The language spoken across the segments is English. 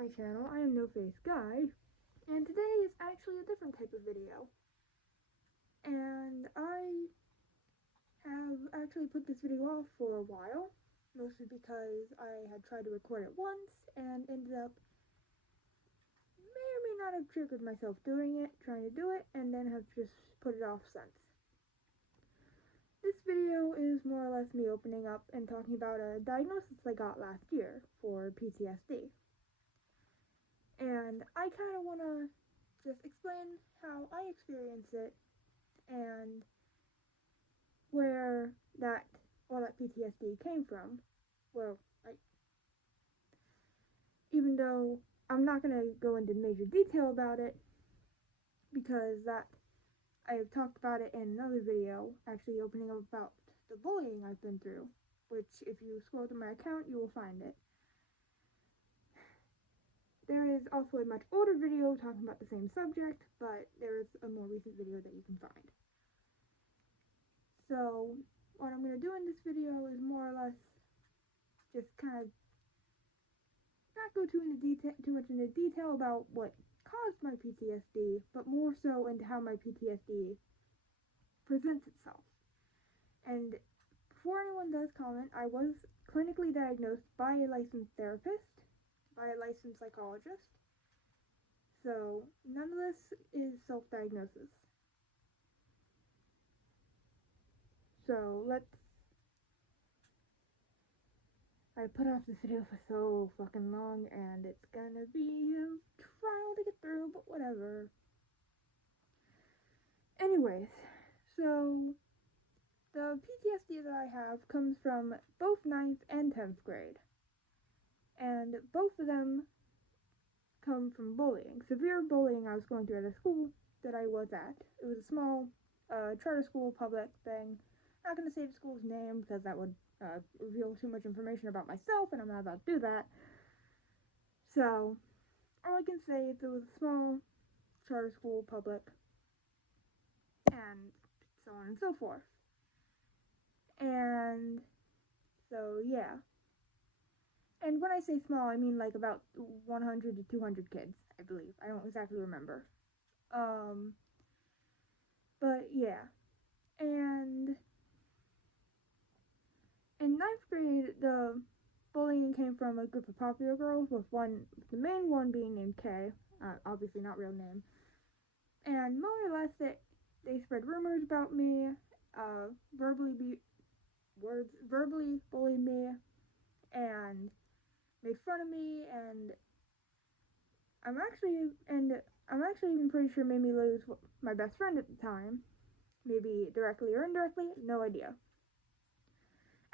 my channel. I am No Face Guy, and today is actually a different type of video. And I have actually put this video off for a while, mostly because I had tried to record it once and ended up may or may not have triggered myself doing it, trying to do it, and then have just put it off since. This video is more or less me opening up and talking about a diagnosis I got last year for PTSD. And I kind of want to just explain how I experienced it and where all that PTSD came from. Well, even though I'm not going to go into major detail about it, because I've talked about it in another video, actually opening up about the bullying I've been through, which if you scroll through my account, you will find it. There is also a much older video talking about the same subject, but there is a more recent video that you can find. So, what I'm going to do in this video is more or less just kind of not go too much into detail about what caused my PTSD, but more so into how my PTSD presents itself. And before anyone does comment, I was clinically diagnosed by a licensed therapist, by a licensed psychologist. So none of this is self-diagnosis. So I put off this video for so fucking long, and it's gonna be a trial to get through, but whatever. Anyways, so the PTSD that I have comes from both 9th and 10th grade. And both of them come from bullying. Severe bullying I was going through at a school that I was at. It was a small charter school, public thing. I'm not going to say the school's name because that would reveal too much information about myself, and I'm not about to do that. So, all I can say is it was a small charter school, public, and so on and so forth. And so, yeah. And when I say small, I mean like about 100 to 200 kids, I believe. I don't exactly remember. But yeah. And in 9th grade, the bullying came from a group of popular girls, with the main one being named Kay, obviously not real name. And more or less, they spread rumors about me, verbally bullied me, and made fun of me, and I'm actually even pretty sure made me lose my best friend at the time. Maybe directly or indirectly, no idea.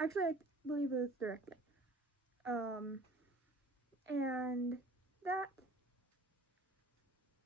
Actually, I believe it was directly. And that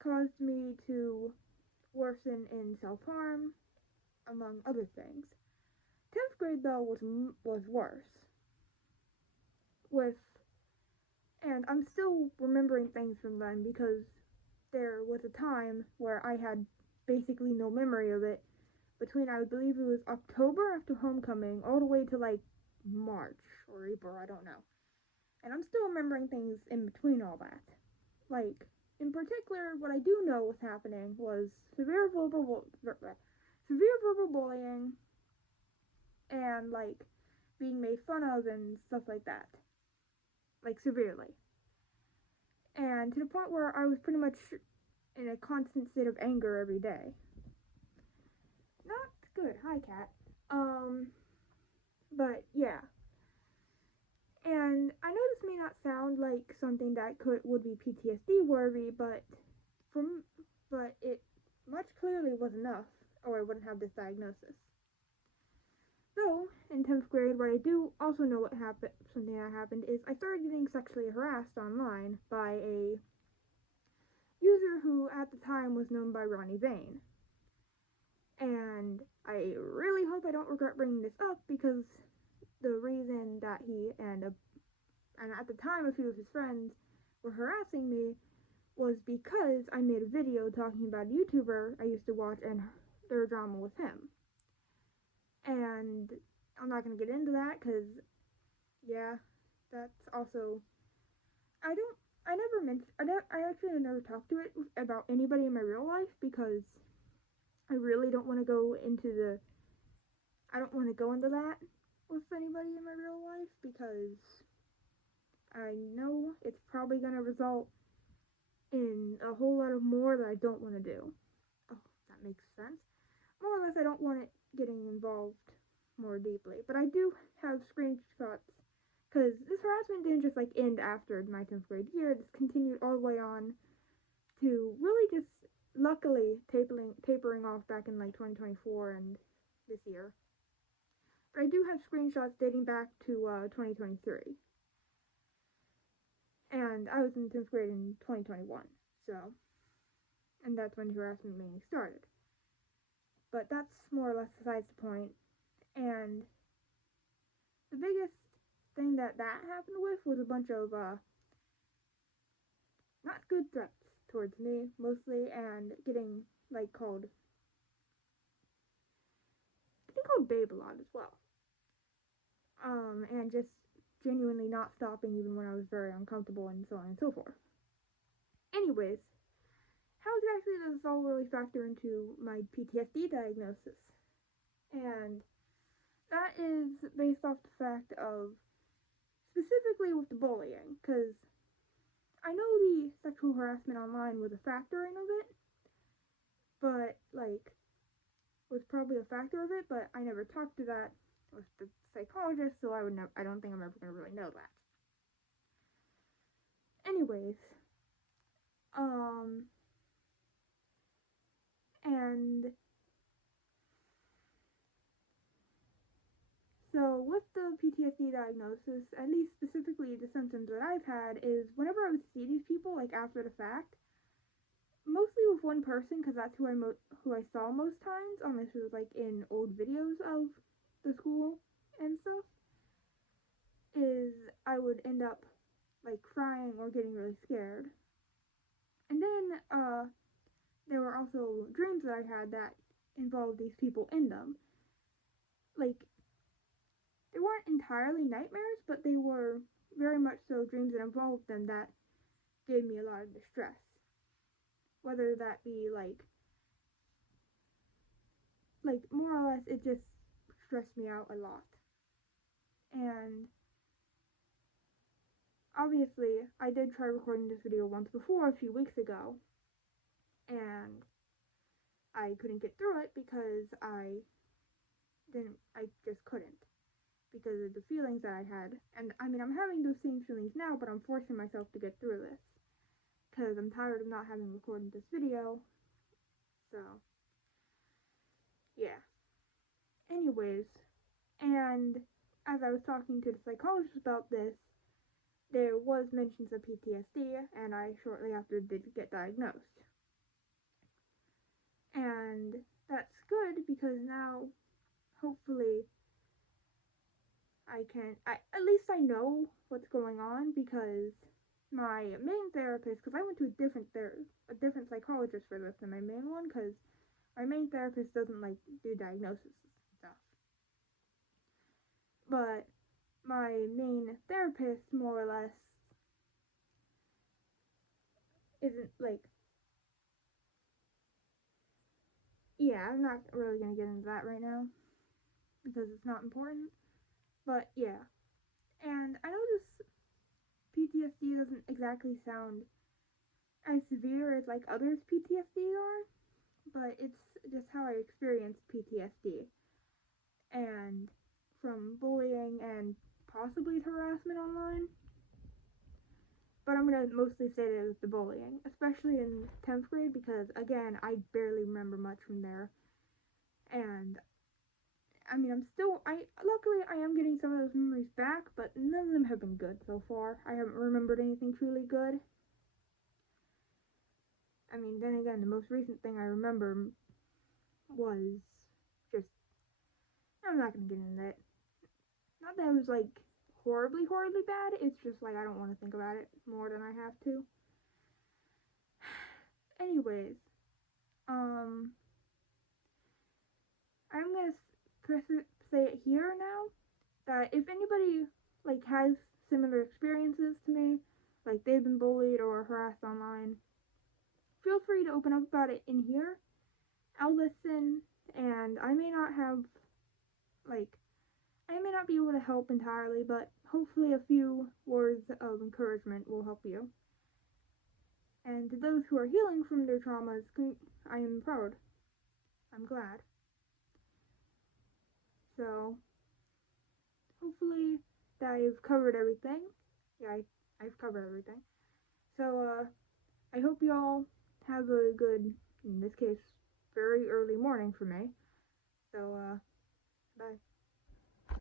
caused me to worsen in self-harm, among other things. 10th grade, though, was worse. And I'm still remembering things from then, because there was a time where I had basically no memory of it between, I believe it was October after homecoming, all the way to like March or April, I don't know. And I'm still remembering things in between all that. Like, in particular, what I do know was happening was severe verbal bullying and like being made fun of and stuff like that. Like, severely. And to the point where I was pretty much in a constant state of anger every day. Not good. Hi, cat. But yeah. And I know this may not sound like something that would be PTSD worthy, but it much clearly was enough, or I wouldn't have this diagnosis. So, in 10th grade, what I do also know something that happened is I started getting sexually harassed online by a user who at the time was known by Ronnie Vane. And I really hope I don't regret bringing this up, because the reason that he and at the time a few of his friends were harassing me was because I made a video talking about a YouTuber I used to watch and their drama with him. And I'm not going to get into that, because, yeah, that's also, I I actually never talked to it about anybody in my real life because I really don't want to go into I don't want to go into that with anybody in my real life because I know it's probably going to result in a whole lot of more that I don't want to do. Oh, that makes sense. More or less, I don't want it getting involved more deeply. But I do have screenshots because this harassment didn't just like end after my 10th grade year. This continued all the way on to really just luckily tapering off back in like 2024 and this year. But I do have screenshots dating back to 2023. And I was in 10th grade in 2021. So, and that's when harassment mainly started. But that's more or less besides the point. And the biggest thing that happened with was a bunch of not good threats towards me mostly, and getting called babe a lot as well. And just genuinely not stopping even when I was very uncomfortable and so on and so forth. Anyways, how exactly does this all really factor into my PTSD diagnosis? And that is based off the fact of specifically with the bullying, because I know the sexual harassment online was a factor of it, but was probably a factor of it, but I never talked to that with the psychologist, so I don't think I'm ever gonna really know that. Anyways, and so with the PTSD diagnosis, at least specifically the symptoms that I've had, is whenever I would see these people after the fact, mostly with one person, because that's who I saw most times, unless it was in old videos of the school and stuff, is I would end up crying or getting really scared. And then there were also dreams that I had that involved these people in them. They weren't entirely nightmares, but they were very much so dreams that involved them that gave me a lot of distress. Whether that be more or less, it just stressed me out a lot. And obviously, I did try recording this video once before a few weeks ago, and I couldn't get through it because I just couldn't, because of the feelings that I had. And I mean, I'm having those same feelings now, but I'm forcing myself to get through this because I'm tired of not having recorded this video. So yeah. Anyways, and as I was talking to the psychologist about this, there was mentions of PTSD, and I shortly after did get diagnosed. And that's good because now, hopefully, at least I know what's going on, because my main therapist, because I went to a different psychologist for this than my main one, because my main therapist doesn't do diagnosis and stuff. But my main therapist, more or less, isn't yeah, I'm not really gonna get into that right now because it's not important. But yeah, and I know this PTSD doesn't exactly sound as severe as others PTSD are, but it's just how I experienced PTSD, and from bullying and possibly harassment online. But I'm gonna mostly say that it was the bullying, especially in 10th grade, because again, I barely remember much from there. And I mean, luckily I am getting some of those memories back, but none of them have been good so far. I haven't remembered anything truly good. I mean, then again, the most recent thing I remember was just, I'm not gonna get into that. Not that it was horribly, horribly bad. It's just I don't want to think about it more than I have to. Anyways, I'm gonna say it here now that if anybody has similar experiences to me, like they've been bullied or harassed online, feel free to open up about it in here. I'll listen, and like, I may not be able to help entirely, but hopefully a few words of encouragement will help you. And to those who are healing from their traumas, I am proud. I'm glad. So, hopefully that I've covered everything. Yeah, I've covered everything. So, I hope you all have a good, in this case, very early morning for me. So, bye.